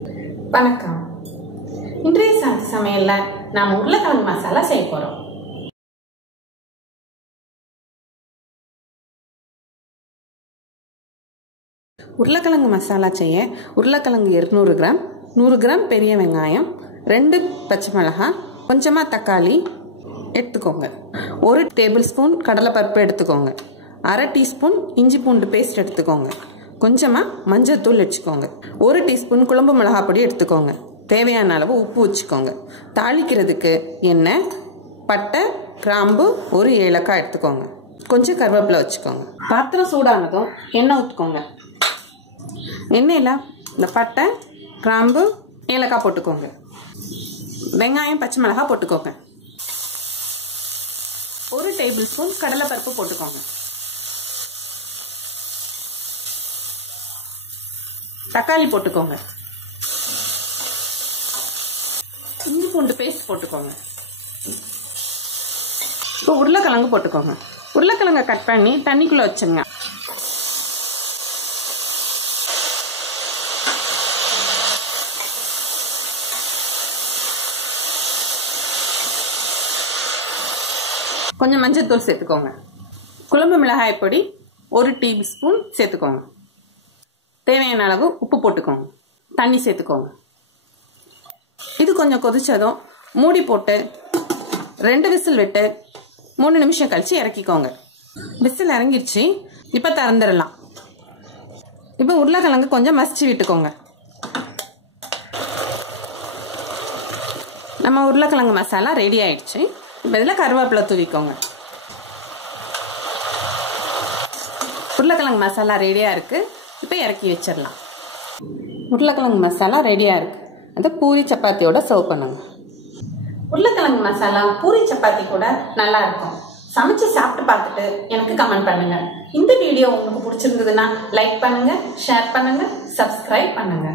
வணக்கம். இன்றைய சமையல்ல நாம உருளைக்கிழங்கு மசாலா செய்ய போறோம். உருளைக்கிழங்கு மசாலா செய்ய உருளைக்கிழங்கு 200 கிராம், 100 கிராம் பெரிய வெங்காயம், 2 பச்சை மிளகாய், கொஞ்சமா தக்காளி எடுத்துக்கோங்க. 1 டேபிள் ஸ்பூன் கடலைப்பருப்பு எடுத்துக்கோங்க. 1/2 டீஸ்பூன் இஞ்சி பூண்டு பேஸ்ட் எடுத்துக்கோங்க. கொஞ்சமா மஞ்சள் வச்சுக்கோங்க. 1 டீஸ்பூன் குழம்பு மிளகாய் பொடி எடுத்துக்கோங்க. தேவையான அளவு உப்பு வச்சுக்கோங்க. தாளிக்கிறதுக்கு எண்ணெய், பட்டை, கிராம்பு, 1 ஏலக்காய் எடுத்துக்கோங்க. கொஞ்சம் கருவேப்பிலை வச்சுக்கோங்க. பாத்திரம் சூடானதும் எண்ணெய் ஊற்றுக்கோங்க. எண்ணெயில் இந்த பட்டை, கிராம்பு, ஏலக்காய் போட்டுக்கோங்க. வெங்காயம், பச்சை மிளகாய் போட்டுக்கோங்க. 1 டேபிள் ஸ்பூன் கடலைப்பருப்பு போட்டுக்கோங்க. தக்காளி போட்டுக்கோங்க. இஞ்சி பூண்டு பேஸ்ட் போட்டுக்கோங்க. இப்போ உருளைக்கிழங்கு போட்டுக்கோங்க. உருளைக்கிழங்கை கட் பண்ணி தண்ணிக்குள்ள வச்சுங்க. கொஞ்சம் மஞ்சள் தூள் சேர்த்துக்கோங்க. குழம்பு மிளகாய் பொடி 1 டீஸ்பூன் சேர்த்துக்கோங்க. தேவையான அளவு உப்பு போட்டுக்கோங்க. தண்ணி சேர்த்துக்கோங்க. இது கொஞ்சம் கொதிச்சதும் மூடி போட்டு 2 விசில் விட்டு 3 நிமிஷம் கழிச்சு இறக்கிக்கோங்க. விசில் இறங்கிடுச்சு. இப்போ திறந்துடலாம். இப்போ உருளைக்கிழங்கு கொஞ்சம் மசிச்சு விட்டுக்கோங்க. நம்ம உருளைக்கிழங்கு மசாலா ரெடி ஆயிடுச்சு. இப்போ இதில் கருவேப்பிலை தூவிக்கோங்க. உருளைக்கிழங்கு மசாலா ரெடியாக இருக்கு. இப்போ இறக்கி வச்சிடலாம். உருளைக்கிழங்கு மசாலா ரெடியாக இருக்கு. அதை பூரி சப்பாத்தியோட சர்வ் பண்ணுங்க. உருளைக்கிழங்கு மசாலா பூரி சப்பாத்தி கூட நல்லா இருக்கும். சமைச்சு சாப்பிட்டு பார்த்துட்டு எனக்கு கமெண்ட் பண்ணுங்க. இந்த வீடியோ உங்களுக்கு பிடிச்சிருந்ததுன்னா லைக் பண்ணுங்க, ஷேர் பண்ணுங்க, சப்ஸ்கிரைப் பண்ணுங்க.